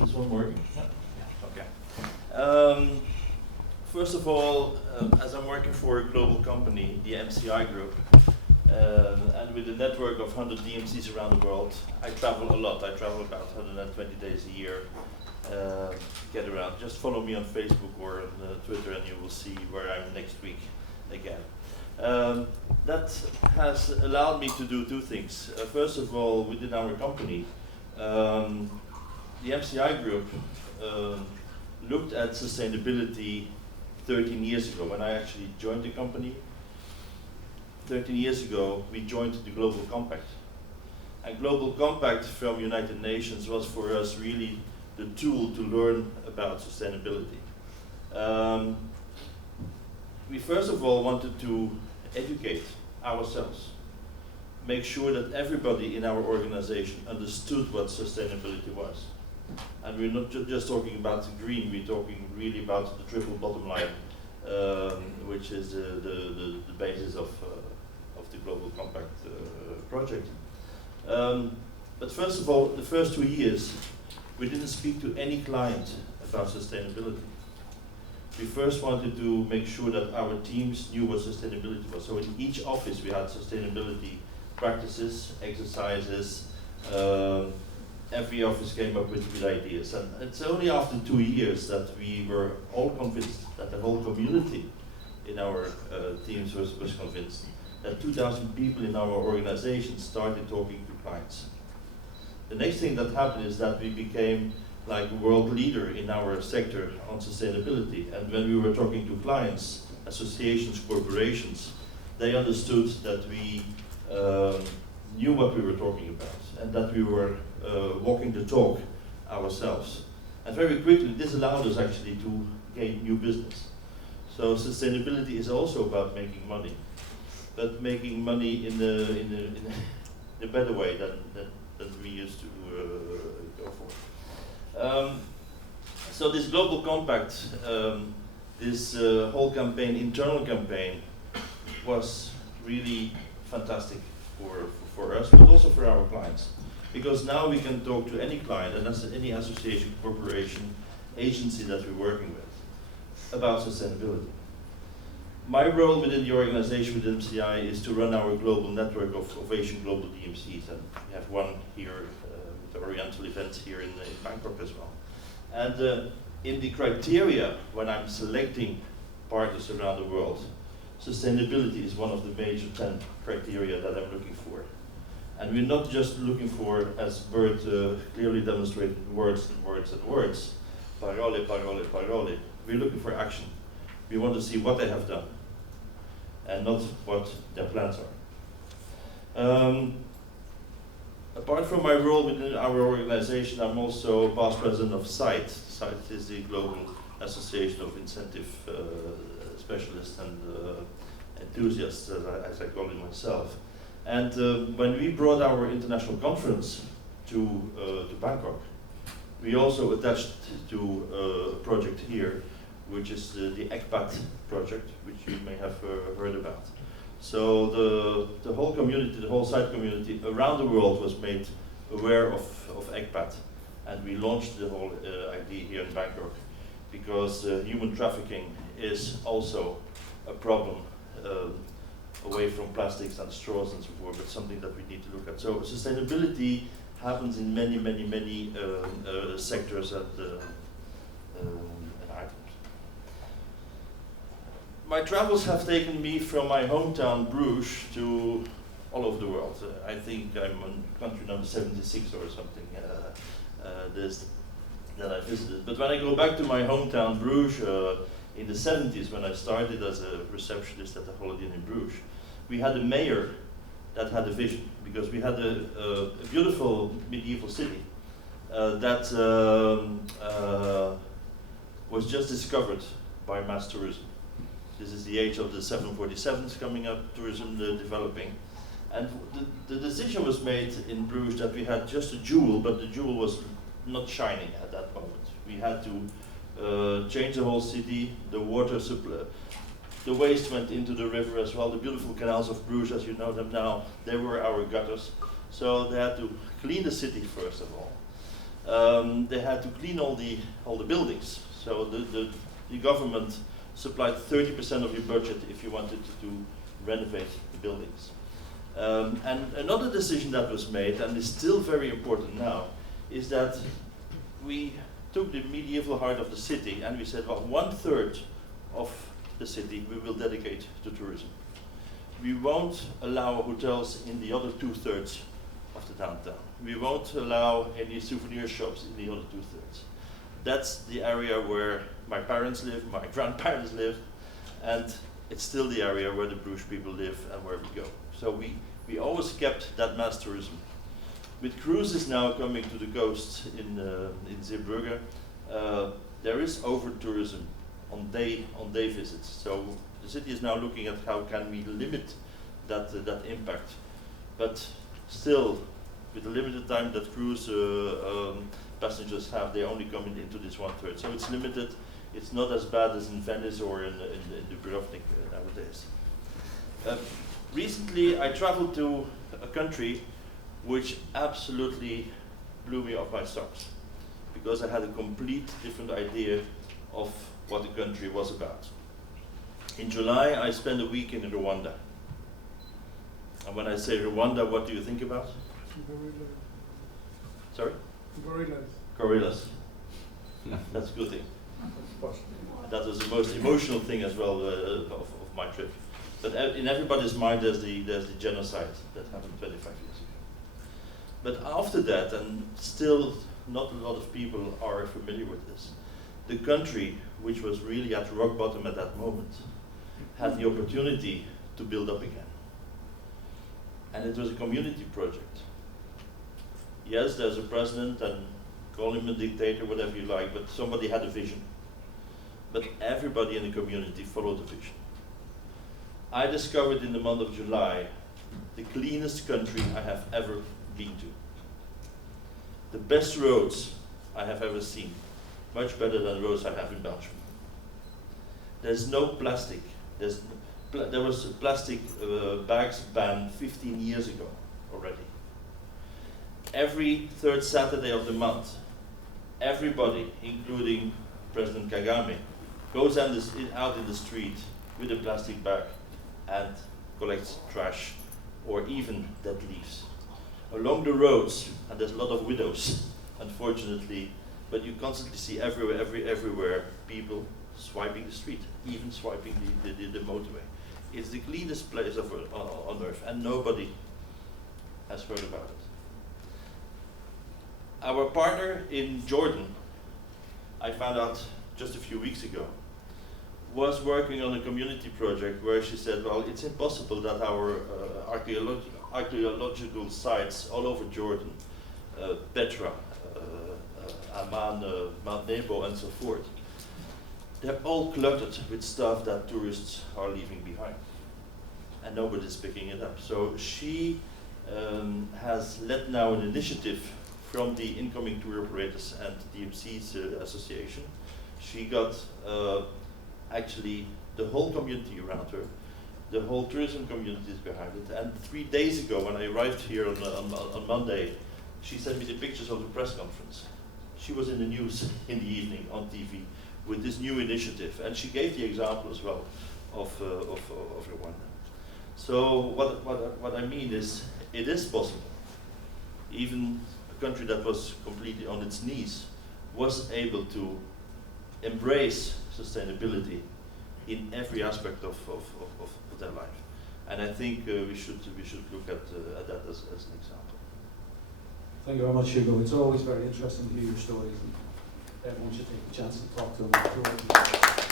This one working? Okay. First of all, as I'm working for a global company, the MCI Group, and with a network of 100 DMCs around the world, I travel a lot. I travel about 120 days a year, get around. Just follow me on Facebook or on Twitter and you will see where I'm next week again. That has allowed me to do two things. First of all, within our company, the MCI Group looked at sustainability 13 years ago when I actually joined the company. 13 years ago, we joined the Global Compact. And Global Compact from United Nations was for us really the tool to learn about sustainability. We first of all wanted to educate ourselves, make sure that everybody in our organization understood what sustainability was. And we're not just talking about the green, we're talking really about the triple bottom line, which is the basis of the Global Compact project. But first of all, the first 2 years, we didn't speak to any client about sustainability. We first wanted to make sure that our teams knew what sustainability was. So in each office we had sustainability practices, exercises. Every office came up with ideas. And it's only after 2 years that we were all convinced, that the whole community in our teams was convinced, that 2,000 people in our organization started talking to clients. The next thing that happened is that we became like a world leader in our sector on sustainability. And when we were talking to clients, associations, corporations, they understood that we knew what we were talking about and that we were walking the talk ourselves. And very quickly, this allowed us actually to gain new business. So sustainability is also about making money, but making money in a better way than we used to go for. So this Global Compact, this whole campaign, internal campaign, was really fantastic for us, but also for our clients. Because now we can talk to any client, and that's any association, corporation, agency that we're working with, about sustainability. My role within the organization with MCI is to run our global network of Ovation global DMCs, and we have one here with the Oriental events here in Bangkok as well. And in the criteria, when I'm selecting partners around the world, sustainability is one of the major 10 criteria that I'm looking for. And we're not just looking for, as Bert clearly demonstrated, words and words and words. Parole, parole, parole. We're looking for action. We want to see what they have done, and not what their plans are. Apart from my role within our organization, I'm also past president of SITE. SITE is the Global Association of Incentive Specialists and Enthusiasts, as I call it myself. And when we brought our international conference to Bangkok, we also attached to a project here, which is the ECPAT project, which you may have heard about. So the whole community, the whole site community around the world was made aware of ECPAT. And we launched the whole idea here in Bangkok, because human trafficking is also a problem away from plastics and straws and so forth, but something that we need to look at. So sustainability happens in many, many, many sectors and items. My travels have taken me from my hometown Bruges to all over the world. I think I'm on country number 76 or something that I visited. But when I go back to my hometown Bruges, in the 70s, when I started as a receptionist at the Holiday Inn in Bruges, we had a mayor that had a vision, because we had a beautiful medieval city that was just discovered by mass tourism. This is the age of the 747s coming up, tourism developing. And the decision was made in Bruges that we had just a jewel, but the jewel was not shining at that moment. We had to change the whole city, the water supply. The waste went into the river as well. The beautiful canals of Bruges, as you know them now, they were our gutters. So they had to clean the city first of all. they had to clean all the buildings. So the government supplied 30% of your budget if you wanted to renovate the buildings. And another decision that was made, and is still very important now, is that we took the medieval heart of the city and we said, well, 1/3 of the city we will dedicate to tourism. We won't allow hotels in the other 2/3 of the downtown. We won't allow any souvenir shops in the other 2/3. That's the area where my parents live, my grandparents live, and it's still the area where the Bruges people live and where we go. So we always kept that mass tourism. With cruises now coming to the coast in Zeebrugge, there is over tourism on day visits. So the city is now looking at how can we limit that impact. But still, with the limited time that cruise passengers have, they only come into this 1/3. So it's limited. It's not as bad as in Venice or in Dubrovnik nowadays. Recently, I traveled to a country which absolutely blew me off my socks, because I had a complete different idea of what the country was about. In July, I spent a week in Rwanda. And when I say Rwanda, what do you think about? Gorillas. Sorry? Gorillas. Gorillas. That's a good thing. That was the most emotional thing as well of my trip. But in everybody's mind, there's the genocide that happened 25 years ago. But after that, and still not a lot of people are familiar with this, the country, which was really at rock bottom at that moment, had the opportunity to build up again. And it was a community project. Yes, there's a president, and call him a dictator, whatever you like, but somebody had a vision. But everybody in the community followed the vision. I discovered in the month of July the cleanest country I have ever been to. The best roads I have ever seen, much better than roads I have in Belgium. There's no plastic. There was a plastic bags ban 15 years ago already. Every third Saturday of the month, everybody, including President Kagame, goes out in the street with a plastic bag and collects trash or even dead leaves. Along the roads, and there's a lot of widows, unfortunately, but you constantly see everywhere people swiping the street, even swiping the motorway. It's the cleanest place on earth, and nobody has heard about it. Our partner in Jordan, I found out just a few weeks ago, was working on a community project where she said, well, it's impossible that our archaeological sites all over Jordan, Petra, Amman, Mount Nebo, and so forth, they're all cluttered with stuff that tourists are leaving behind. And nobody's picking it up. So she has led now an initiative from the incoming tour operators and DMC's association. She got actually the whole community around her, the whole tourism community is behind it. And 3 days ago, when I arrived here on Monday, she sent me the pictures of the press conference. She was in the news in the evening on TV with this new initiative, and she gave the example as well of Rwanda. So what I mean is, it is possible. Even a country that was completely on its knees was able to embrace sustainability in every aspect of their life. And I think we should look at that as an example. Thank you very much, Hugo. It's always very interesting to hear your stories, and everyone should take the chance to talk to them.